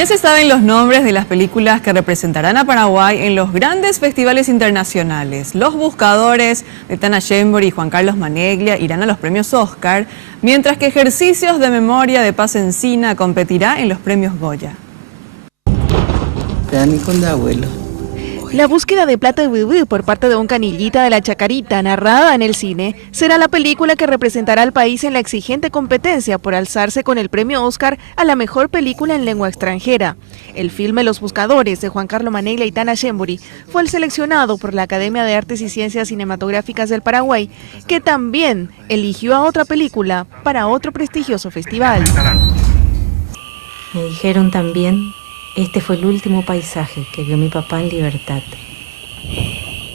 Ya se saben los nombres de las películas que representarán a Paraguay en los grandes festivales internacionales. Los buscadores de Tana Shembori y Juan Carlos Maneglia irán a los premios Oscar, mientras que Ejercicios de Memoria de Paz Encina competirá en los premios Goya. Con de abuelo. La búsqueda de plata Bubú por parte de un canillita de la Chacarita, narrada en el cine, será la película que representará al país en la exigente competencia por alzarse con el premio Oscar a la mejor película en lengua extranjera. El filme Los Buscadores, de Juan Carlos Maneglia y Tana Shembori, fue el seleccionado por la Academia de Artes y Ciencias Cinematográficas del Paraguay, que también eligió a otra película para otro prestigioso festival. Me dijeron también: este fue el último paisaje que vio mi papá en libertad.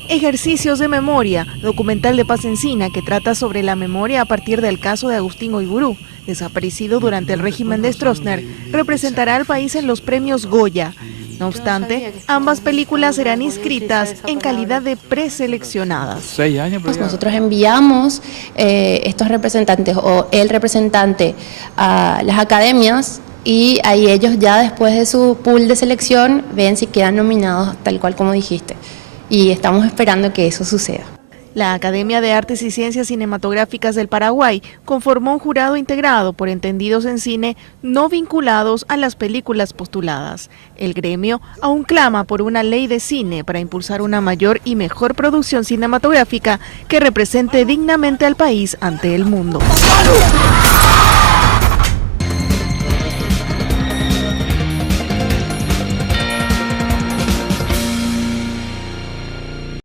Ejercicios de Memoria, documental de Paz Encina que trata sobre la memoria a partir del caso de Agustín Oiburu, desaparecido durante el régimen de Stroessner, representará al país en los premios Goya. No obstante, ambas películas serán inscritas en calidad de preseleccionadas. Nosotros enviamos estos representantes o el representante a las academias, y ahí ellos ya después de su pool de selección ven si quedan nominados tal cual como dijiste. Y estamos esperando que eso suceda. La Academia de Artes y Ciencias Cinematográficas del Paraguay conformó un jurado integrado por entendidos en cine no vinculados a las películas postuladas. El gremio aún clama por una ley de cine para impulsar una mayor y mejor producción cinematográfica que represente dignamente al país ante el mundo.